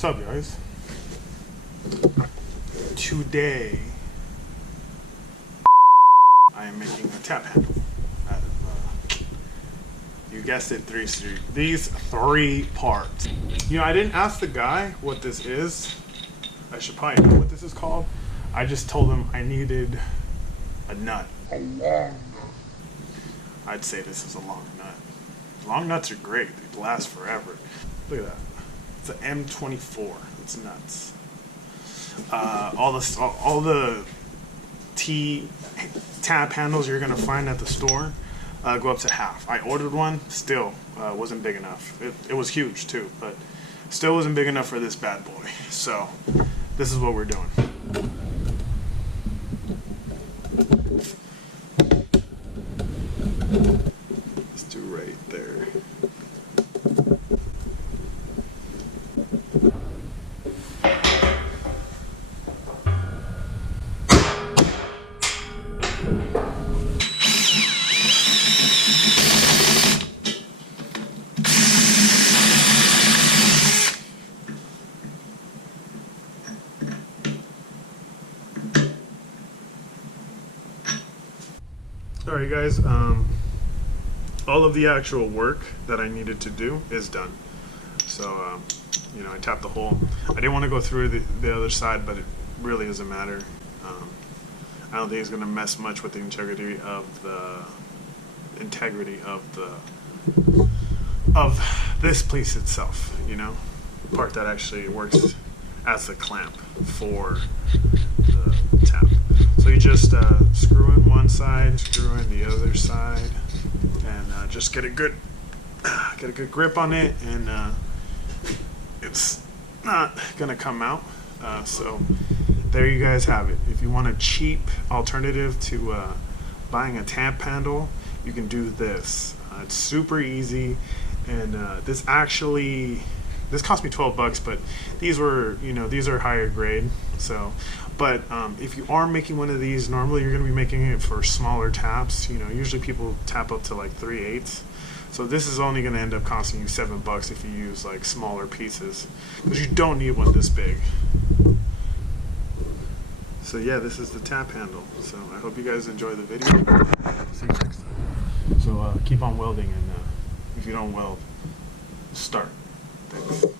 What's up, guys? Today, I am making a tap handle out of, you guessed it, these three parts. You know, I didn't ask the guy what this is. I should probably know what this is called. I just told him I needed a nut. A long nut. I'd say this is a long nut. Long nuts are great. They last forever. Look at that. It's an M24. It's nuts. All the tap handles you're gonna find at the store go up to half. I ordered one, still wasn't big enough. It was huge too, but still wasn't big enough for this bad boy. So this is what we're doing. Let's do right there. Alright guys, all of the actual work that I needed to do is done. So, you know, I tapped the hole. I didn't want to go through the other side, but it really doesn't matter. I don't think it's going to mess much with the integrity of this piece itself, you know? The part that actually works as the clamp for the tap. So you just screw in one side, screw in the other side, and just get a good grip on it, and it's not gonna come out. So there you guys have it. If you want a cheap alternative to buying a tap handle, you can do this. It's super easy, and this cost me 12 bucks, but these are higher grade. So, but if you are making one of these, normally you're going to be making it for smaller taps. You know, usually people tap up to like 3/8. So this is only going to end up costing you 7 bucks if you use like smaller pieces, because you don't need one this big. So yeah, this is the tap handle. So I hope you guys enjoy the video. See you next time. So keep on welding, and if you don't weld, start. Thanks.